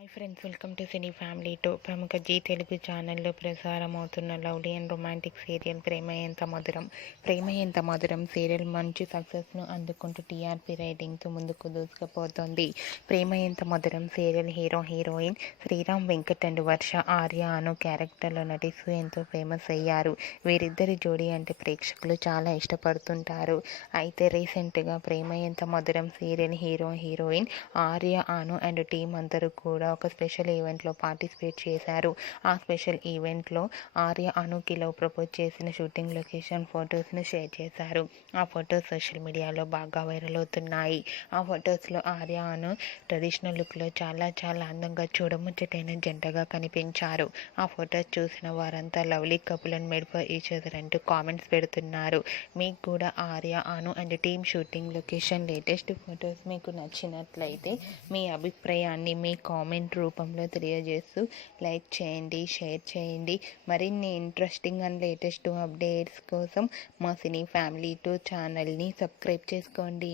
Hi friends, welcome to cine family two. ప్రముఖ G Telugu ఛానల్లో ప్రసారం అవుతున్న లవ్లీ అండ్ రొమాంటిక్ సీరియల్ ప్రేమ ఎంత మధురం సీరియల్ మంచి సక్సెస్ను అందుకుంటూ టీఆర్పీ రేటింగ్తో ముందుకు దూసుకుపోతోంది. ప్రేమ ఎంత మధురం serial heroine Sriram Venkat and Varsha Arya Anu క్యారెక్టర్లో నటిస్తూ ఎంతో ఫేమస్ అయ్యారు. వీరిద్దరి జోడీ అంటే ప్రేక్షకులు చాలా ఇష్టపడుతుంటారు. అయితే రీసెంట్గా ప్రేమ ఎంత మధురం serial heroine Arya Anu and team అందరూ కూడా ఒక స్పెషల్ ఈవెంట్లో పార్టిసిపేట్ చేశారు. ఆ స్పెషల్ ఈవెంట్లో ఆర్య అనుకి లవ్ ప్రపోజ్ చేసిన షూటింగ్ లొకేషన్ ఫొటోస్ను షేర్ చేశారు. ఆ ఫొటోస్ సోషల్ మీడియాలో బాగా వైరల్ అవుతున్నాయి. ఆ ఫొటోస్లో ఆర్య అను ట్రెడిషనల్ లుక్లో చాలా అందంగా చూడముచ్చటైన జంటగా కనిపించారు. ఆ ఫొటోస్ చూసిన వారంతా lovely couple and made for each other అంటూ కామెంట్స్ పెడుతున్నారు. మీకు కూడా Arya Anu and team shooting location latest photos మీకు నచ్చినట్లయితే మీ అభిప్రాయాన్ని మీ కామెంట్ రూపంలో తెలియజేస్తూ లైక్ చేయండి, షేర్ చేయండి. మరిన్ని ఇంట్రెస్టింగ్ అండ్ లేటెస్ట్ అప్డేట్స్ కోసం మా సినీ ఫ్యామిలీ 2 ఛానల్ని సబ్స్క్రైబ్ చేసుకోండి.